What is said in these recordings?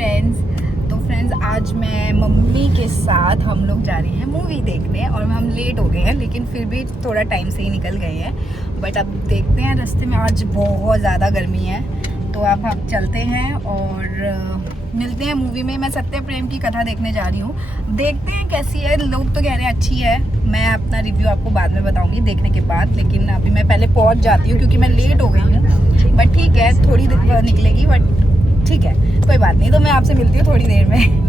Friends आज मैं mummy के साथ हम लोग जा रहे हैं मूवी देखने और हम लेट हो गए हैं, लेकिन फिर भी थोड़ा टाइम से ही निकल गए हैं। बट अब देखते हैं, रास्ते में आज बहुत ज़्यादा गर्मी है, तो अब हम चलते हैं और मिलते हैं मूवी में। मैं सत्य प्रेम की कथा देखने जा रही हूँ, देखते हैं कैसी है। लोग तो कह रहे हैं अच्छी है, मैं अपना रिव्यू आपको बाद में बताऊंगी देखने के बाद, लेकिन अभी मैं पहले पहुँच जाती हूँ क्योंकि मैं लेट हो गई हूँ। बट ठीक है, थोड़ी देर निकलेगी, बट ठीक है, कोई बात नहीं। तो मैं आपसे मिलती हूँ थोड़ी देर में।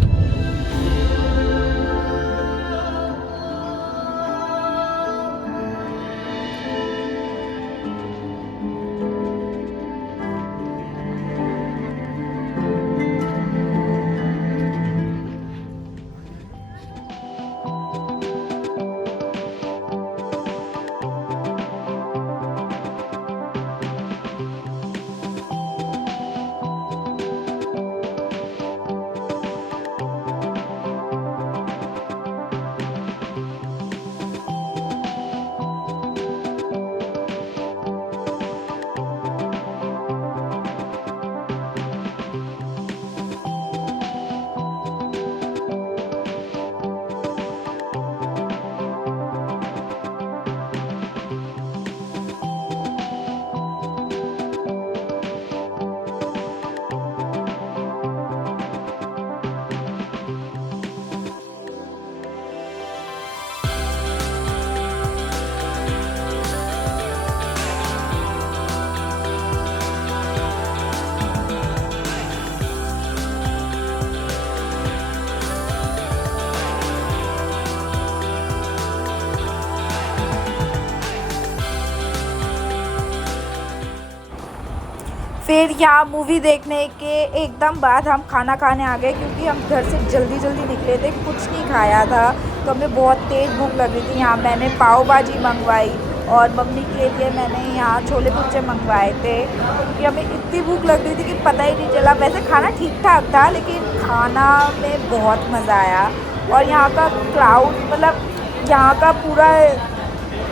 फिर यहाँ मूवी देखने के एकदम बाद हम खाना खाने आ गए, क्योंकि हम घर से जल्दी निकले थे, कुछ नहीं खाया था, तो हमें बहुत तेज़ भूख लग रही थी। यहाँ मैंने पाव भाजी मंगवाई और मम्मी के लिए मैंने यहाँ छोले कुलचे मंगवाए थे, क्योंकि हमें इतनी भूख लग रही थी कि पता ही नहीं चला। वैसे खाना ठीक ठाक था, लेकिन खाना में बहुत मज़ा आया। और यहाँ का क्राउड, मतलब यहाँ का पूरा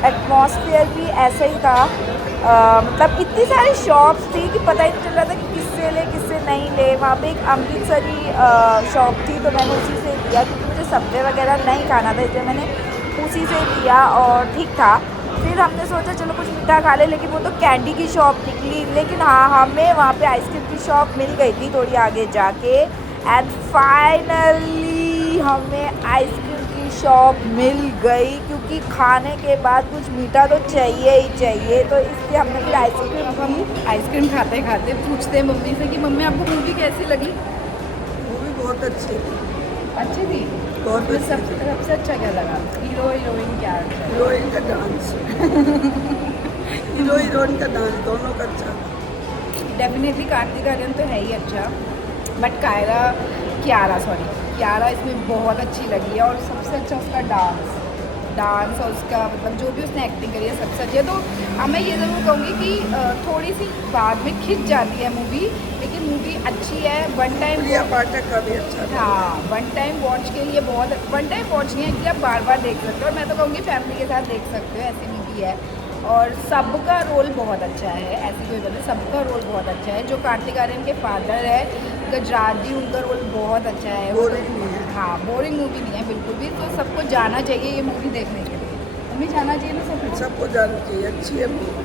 एटमॉस्फेयर भी ऐसा ही था। मतलब इतनी सारी शॉप्स थी कि पता ही नहीं चल रहा था कि किससे ले किससे नहीं ले। वहाँ पे एक अमृतसरी शॉप थी, तो मैंने उसी से लिया, क्योंकि मुझे सब्ज़ी वगैरह नहीं खाना था, इसलिए मैंने उसी से लिया और ठीक था। फिर हमने सोचा चलो कुछ मीठा खा ले, लेकिन वो तो कैंडी की शॉप निकली। लेकिन हाँ, हमें वहाँ पे आइसक्रीम की शॉप मिल गई थी थोड़ी आगे जाके, एंड फाइनली हमें आइसक्रीम शॉप मिल गई, क्योंकि खाने के बाद कुछ मीठा तो चाहिए ही चाहिए। तो इसलिए हमने फिर आइसक्रीम, हम आइसक्रीम खाते खाते पूछते हैं मम्मी से कि मम्मी आपको मूवी कैसी लगी। मूवी बहुत अच्छी थी। अच्छी थी? बहुत अच्छी थी। सबसे अच्छा क्या लगा? हीरो हीरोइन क्या? हीरोइन का डांस हीरो हीरोइन का डांस दोनों का अच्छा। डेफिनेटली कार्तिक आर्यन तो है ही अच्छा, बट कियारा इसमें बहुत अच्छी लगी है। और सबसे अच्छा उसका डांस और उसका मतलब जो भी उसने एक्टिंग करी है सबसे अच्छी है। तो मैं ये ज़रूर कहूँगी कि थोड़ी सी बाद में खिंच जाती है मूवी, लेकिन मूवी अच्छी है। वन टाइम प्रिया पाठक का भी अच्छा था। हाँ, वन टाइम वॉच के लिए बहुत, वन टाइम वॉच नहीं है कि आप बार बार देख सकते हो, और मैं तो कहूँगी फैमिली के साथ देख सकते हो, ऐसी मूवी है। और सबका रोल बहुत अच्छा है, ऐसी कोई बात नहीं, सबका रोल बहुत अच्छा है। जो कार्तिक आर्यन के फादर है गजराज जी, उनका रोल बहुत अच्छा है। बोरिंग नहीं है। हाँ, बोरिंग मूवी नहीं है बिल्कुल भी। तो सबको जाना चाहिए ये मूवी देखने के लिए। हमें जाना चाहिए ना सबको जाना चाहिए, अच्छी है मूवी।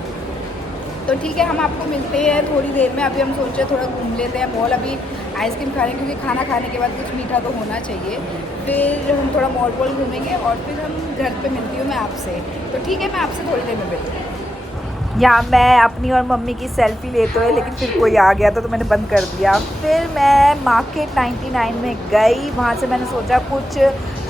तो ठीक है, हम आपको मिलते हैं थोड़ी देर में। अभी हम सोच रहे थोड़ा घूम लेते हैं मॉल, अभी आइसक्रीम खा रहे हैं, क्योंकि खाना खाने के बाद कुछ मीठा तो होना चाहिए। फिर हम थोड़ा मॉल वॉल घूमेंगे और फिर हम घर पे मिलती हूँ मैं आपसे। तो ठीक है, मैं आपसे थोड़ी देर में मिलती हूँ। यहाँ मैं अपनी और मम्मी की सेल्फी लेते हुए, लेकिन फिर कोई आ गया तो मैंने बंद कर दिया। फिर मैं मार्केट 99 में गई, वहाँ से मैंने सोचा कुछ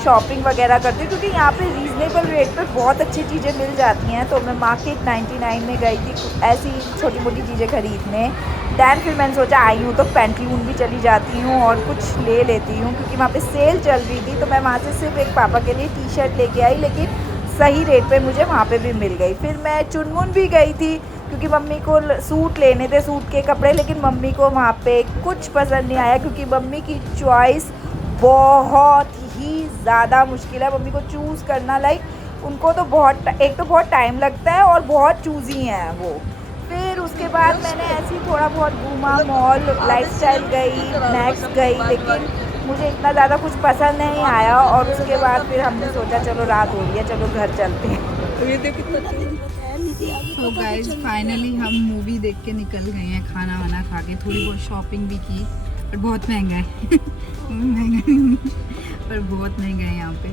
शॉपिंग वगैरह करती हूँ, क्योंकि यहाँ पे रीज़नेबल रेट पे बहुत अच्छी चीज़ें मिल जाती हैं। तो मैं मार्केट 99 में गई थी ऐसी छोटी मोटी चीज़ें खरीदने। दैन फिर मैंने सोचा आई हूँ तो पेंटलून भी चली जाती हूँ और कुछ ले लेती हूँ, क्योंकि वहाँ पे सेल चल रही थी। तो मैं वहाँ से सिर्फ एक पापा के लिए टी शर्ट लेके आई, लेकिन सही रेट पे मुझे वहाँ पे भी मिल गई। फिर मैं चुनमुन भी गई थी, क्योंकि मम्मी को सूट लेने थे, सूट के कपड़े, लेकिन मम्मी को वहाँ पे कुछ पसंद नहीं आया, क्योंकि मम्मी की चॉइस बहुत ही ज़्यादा मुश्किल है। मम्मी को चूज़ करना, लाइक उनको तो बहुत, एक तो बहुत टाइम लगता है और बहुत चूज़ी हैं वो। फिर उसके बाद मैंने ऐसे ही थोड़ा बहुत घूमा, मॉल, लाइफस्टाइल गई, मैक्स गई, लेकिन मुझे इतना ज़्यादा कुछ पसंद नहीं आया। और उसके बाद फिर हमने सोचा चलो रात हो रही है, चलो घर चलते हैं। तो ये देखो कितना तो गाइज फाइनली हम मूवी देख के निकल गए हैं, खाना वाना खा के, थोड़ी बहुत शॉपिंग भी की, पर बहुत महंगा है महंगा पर बहुत महंगा है यहाँ पे।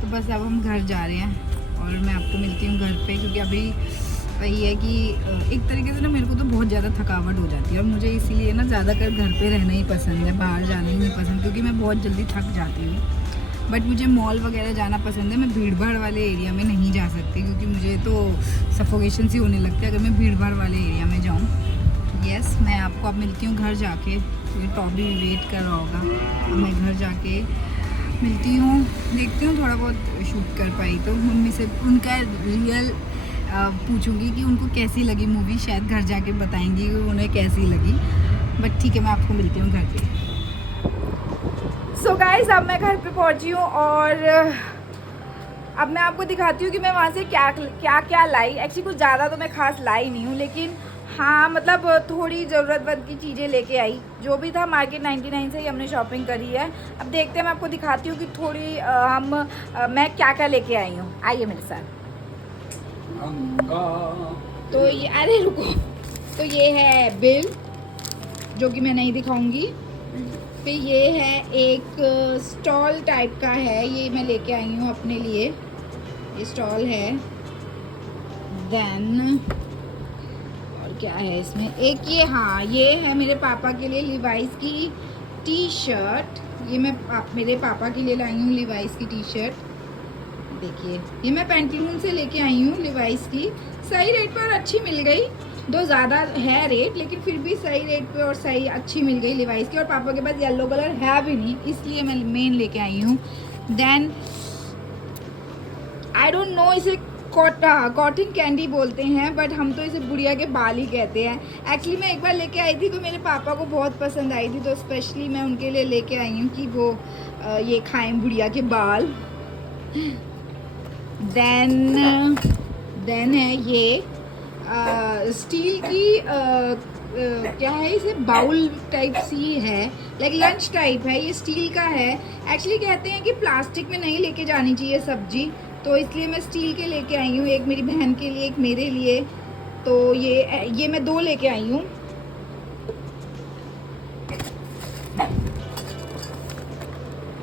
तो बस अब हम घर जा रहे हैं और मैं आपको मिलती हूँ घर पे, क्योंकि अभी वही है कि एक तरीके से ना मेरे को तो बहुत ज़्यादा थकावट हो जाती है और मुझे इसीलिए ना ज़्यादातर घर पे रहना ही पसंद है, बाहर जाना ही नहीं पसंद, क्योंकि मैं बहुत जल्दी थक जाती हूँ। बट मुझे मॉल वगैरह जाना पसंद है। मैं भीड़ भाड़ वाले एरिया में नहीं जा सकती, क्योंकि मुझे तो सफोकेशन सी होने लगती है अगर मैं भीड़ भाड़ वाले एरिया में जाऊँ। यस, मैं आपको अब मिलती हूँ घर जाके। ये टॉबी वेट कर रहा होगा, अब मैं घर जाके मिलती हूँ, देखती हूँ थोड़ा बहुत शूट कर पाई तो मम्मी से उनका रियल पूछूंगी कि उनको कैसी लगी मूवी, शायद घर जाके बताएंगी कि उन्हें कैसी लगी। बट ठीक है, मैं आपको मिलती हूँ घर पे। सो गाइस, अब मैं घर पे पहुंची हूँ और अब मैं आपको दिखाती हूँ कि मैं वहाँ से क्या क्या लाई। एक्चुअली कुछ ज़्यादा तो मैं खास लाई नहीं हूँ, लेकिन हाँ मतलब थोड़ी ज़रूरतमंद की चीज़ें लेके आई। जो भी था मार्केट 99 से ही हमने शॉपिंग करी है। अब देखते हैं, मैं आपको दिखाती हूँ कि थोड़ी मैं क्या क्या लेके आई हूँ। आइए मेरे साथ। तो ये, अरे रुको, तो ये है बिल जो कि मैं नहीं दिखाऊंगी। फिर ये है एक स्टॉल टाइप का है, ये मैं लेके आई हूँ अपने लिए, ये स्टॉल है। देन और क्या है इसमें, एक ये, हाँ ये है मेरे पापा के लिए लिवाइस की टी शर्ट। ये मैं मेरे पापा के लिए लाई हूँ लिवाइस की टी शर्ट। देखिए, ये मैं पेंटलून से लेके आई हूँ लिवाइस की। सही रेट पर अच्छी मिल गई, दो ज़्यादा है रेट, लेकिन फिर भी सही रेट पे और सही अच्छी मिल गई लिवाइस की। और पापा के पास येलो कलर है भी नहीं, इसलिए मैं मेन लेके आई हूँ। देन आई डोंट नो, इसे कॉटन कैंडी बोलते हैं, बट हम तो इसे बुढ़िया के बाल ही कहते हैं। एक्चुअली मैं एक बार लेके आई थी तो मेरे पापा को बहुत पसंद आई थी, तो स्पेशली मैं उनके लिए लेके आई हूँ कि वो ये खाएं बुढ़िया के बाल। देन है ये स्टील की क्या है, इसे बाउल टाइप सी है, लाइक लंच टाइप है, ये स्टील का है। एक्चुअली कहते हैं कि प्लास्टिक में नहीं लेके जानी चाहिए सब्जी, तो इसलिए मैं स्टील के लेके आई हूँ, एक मेरी बहन के लिए, एक मेरे लिए। तो ये मैं दो लेके आई हूँ।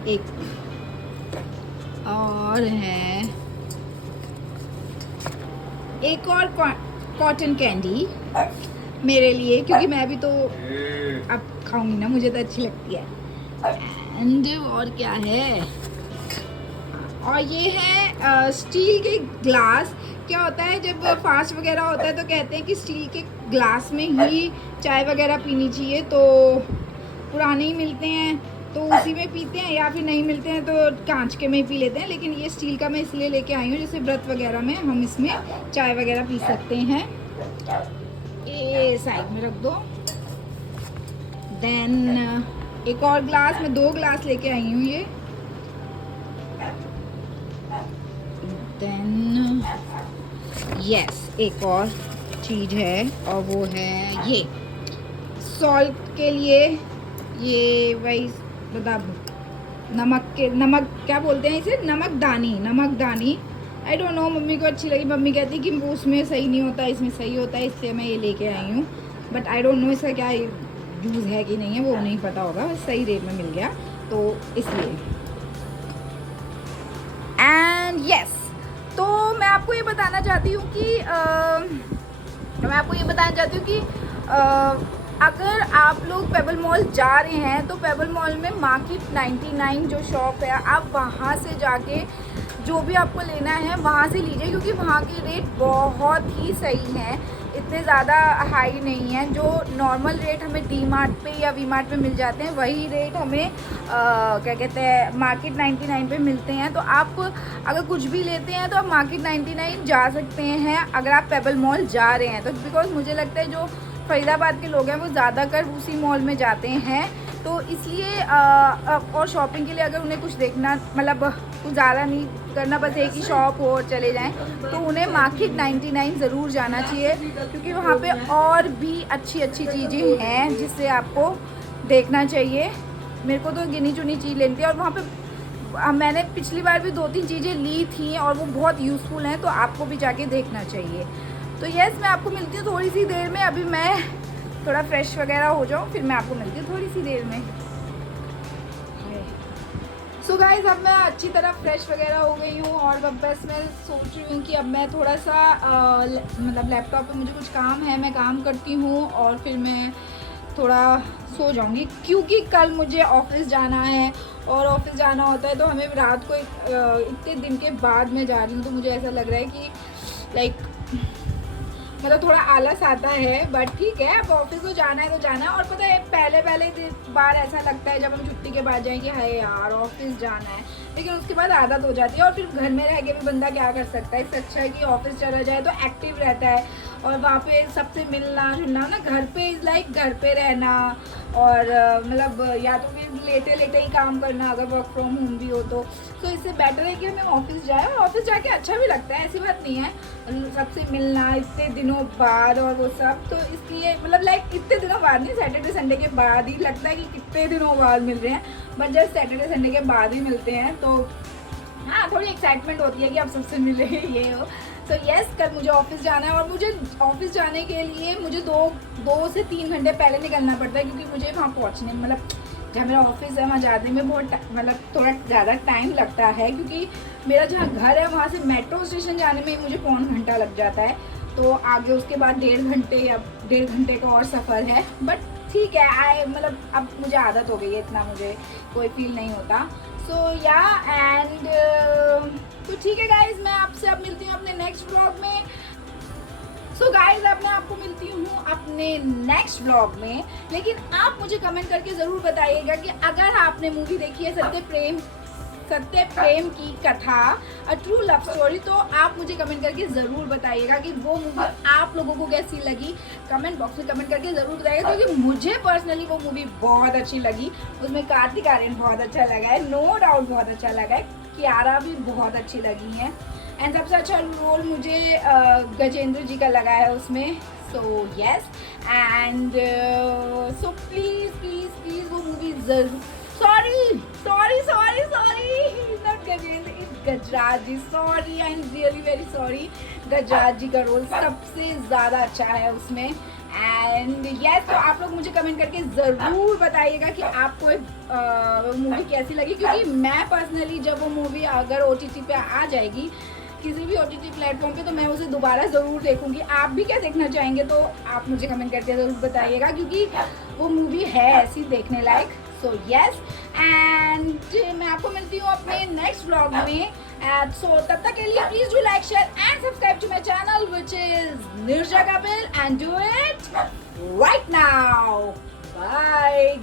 एक और है, एक और कॉटन कैंडी मेरे लिए, क्योंकि मैं भी तो अब खाऊंगी ना, मुझे तो अच्छी लगती है। एंड और क्या है, और ये है स्टील के ग्लास। क्या होता है जब फास्ट वगैरह होता है तो कहते हैं कि स्टील के ग्लास में ही चाय वगैरह पीनी चाहिए, तो पुराने ही मिलते हैं तो उसी में पीते हैं, या फिर नहीं मिलते हैं तो कांच के में ही पी लेते हैं। लेकिन ये स्टील का मैं इसलिए लेके आई हूँ, जैसे व्रत वगैरह में हम इसमें चाय वगैरह पी सकते हैं। ये साइड में रख दो। देन एक और ग्लास, मैं 2 ग्लास लेके आई हूँ ये। देन यस, एक और चीज़ है और वो है ये सॉल्ट के लिए, ये वही बता, नमक क्या बोलते हैं इसे, नमकदानी। आई डोंट नो, मम्मी को अच्छी लगी, मम्मी कहती कि वो उसमें सही नहीं होता, इसमें सही होता है, इसलिए मैं ये लेके आई हूँ। बट आई डोंट नो इसका क्या यूज़ है कि नहीं है, वो नहीं पता होगा, सही रेट में मिल गया तो इसलिए। एंड यस, तो मैं आपको ये बताना चाहती हूँ कि अगर आप लोग पेबल मॉल जा रहे हैं तो पेबल मॉल में मार्केट 99 जो शॉप है, आप वहाँ से जाके जो भी आपको लेना है वहाँ से लीजिए, क्योंकि वहाँ के रेट बहुत ही सही हैं, इतने ज़्यादा हाई नहीं है। जो नॉर्मल रेट हमें डी मार्ट पे या वी मार्ट पे मिल जाते हैं, वही रेट हमें क्या कहते हैं मार्केट 99 पे मिलते हैं। तो आप अगर कुछ भी लेते हैं तो आप मार्केट 99 जा सकते हैं अगर आप पेबल मॉल जा रहे हैं तो। बिकॉज मुझे लगता है जो फरीदाबाद के लोग हैं वो ज़्यादातर उसी मॉल में जाते हैं, तो इसलिए और शॉपिंग के लिए अगर उन्हें कुछ देखना मतलब कुछ ज़्यादा नहीं करना, बस एक ही शॉप हो और चले जाएं, तो उन्हें मार्केट 99 ज़रूर जाना चाहिए, क्योंकि वहाँ पे और भी अच्छी अच्छी चीज़ें हैं जिससे आपको देखना चाहिए। मेरे को तो गिनी चुनी चीज़ लेनी थी और वहाँ पे मैंने पिछली बार भी 2-3 चीज़ें ली थी और वो बहुत यूज़फुल हैं, तो आपको भी जाके देखना चाहिए। तो यस, मैं आपको मिलती हूँ थोड़ी सी देर में। अभी मैं थोड़ा फ्रेश वगैरह हो जाऊँ, फिर मैं आपको मिलती हूँ थोड़ी सी देर में। सो गाइस, अब मैं अच्छी तरह फ्रेश वगैरह हो गई हूँ और अब बस मैं सोच रही हूँ कि अब मैं थोड़ा सा मतलब लैपटॉप पे मुझे कुछ काम है, मैं काम करती हूँ और फिर मैं थोड़ा सो जाऊँगी, क्योंकि कल मुझे ऑफिस जाना है और ऑफिस जाना होता है तो हमें रात को इतने दिन के बाद मैं जा रही हूँ, तो मुझे ऐसा लग रहा है कि लाइक मतलब थोड़ा आलस आता है, बट ठीक है, अब ऑफिस तो जाना है तो जाना है। और पता है पहले बार ऐसा लगता है जब हम छुट्टी के बाद जाएंगे, हाय यार ऑफिस जाना है, लेकिन उसके बाद आदत हो जाती है और फिर घर में रह के भी बंदा क्या कर सकता है। इससे अच्छा है कि ऑफिस चला जाए तो एक्टिव रहता है और वहाँ पे सबसे मिलना जुलना ना, घर पे इज़ लाइक घर पे रहना और मतलब या तो फिर लेटे लेटे ही काम करना अगर वर्क फ्रॉम होम भी हो तो इससे बेटर है कि हमें ऑफिस जाए और ऑफिस जाके अच्छा भी लगता है, ऐसी बात नहीं है। सबसे मिलना इतने दिनों बाद और वो सब, तो इसलिए मतलब लाइक इतने दिनों बाद नहीं, सैटरडे संडे के बाद ही लगता है कि कितने दिनों बाद मिल रहे हैं, बट जब सैटरडे संडे के बाद ही मिलते हैं तो हाँ थोड़ी एक्साइटमेंट होती है कि आप सबसे मिले ये हो। तो यस, कल मुझे ऑफिस जाना है और मुझे ऑफिस जाने के लिए मुझे 2 से 3 घंटे पहले निकलना पड़ता है, क्योंकि मुझे वहाँ पहुँचने मतलब जहाँ मेरा ऑफिस है वहाँ जाने में बहुत मतलब थोड़ा ज़्यादा टाइम लगता है, क्योंकि मेरा जहाँ घर है वहाँ से मेट्रो स्टेशन जाने में मुझे 1.25 घंटा लग जाता है, तो आगे उसके बाद 1.5 घंटे या 1.5 घंटे का और सफ़र है। बट ठीक है, मतलब अब मुझे आदत हो गई है, इतना मुझे कोई फील नहीं होता। सो या एंड तो ठीक है गाइज, मैं आपसे अब मिलती हूँ अपने नेक्स्ट व्लॉग में। सो गाइज, अब मैं आपको मिलती हूँ अपने नेक्स्ट व्लॉग में, लेकिन आप मुझे कमेंट करके ज़रूर बताइएगा कि अगर आपने मूवी देखी है सत्य प्रेम की कथा अ ट्रू लव स्टोरी, तो आप मुझे कमेंट करके ज़रूर बताइएगा कि वो मूवी आप लोगों को कैसी लगी। कमेंट बॉक्स में कमेंट करके ज़रूर बताइएगा, क्योंकि मुझे पर्सनली वो मूवी बहुत अच्छी लगी। उसमें कार्तिक आर्यन बहुत अच्छा लगा है, नो डाउट बहुत अच्छा लगा है, कियारा भी बहुत अच्छी लगी है एंड सबसे अच्छा रोल मुझे गजेंद्र जी का लगा है उसमें। So yes and so please वो मूवी ज़रूर sorry not Gajendra, it's Gajraj ji, sorry, I am really very sorry. Gajraj ji का रोल सबसे ज़्यादा अच्छा है उसमें एंड यस, तो आप लोग मुझे कमेंट करके ज़रूर बताइएगा कि आपको मूवी कैसी लगी, क्योंकि मैं पर्सनली जब वो मूवी अगर OTT पे आ जाएगी किसी भी OTT प्लेटफॉर्म पे, तो मैं उसे दोबारा ज़रूर देखूंगी। आप भी क्या देखना चाहेंगे तो आप मुझे कमेंट करके ज़रूर बताइएगा, क्योंकि वो मूवी है ऐसी देखने लायक। सो यस एंड मैं आपको मिलती हूँ अपने नेक्स्ट व्लॉग में। सो तब तक के लिए please do like share and subscribe to my channel which is Nirja Kapil and do it right now. Bye.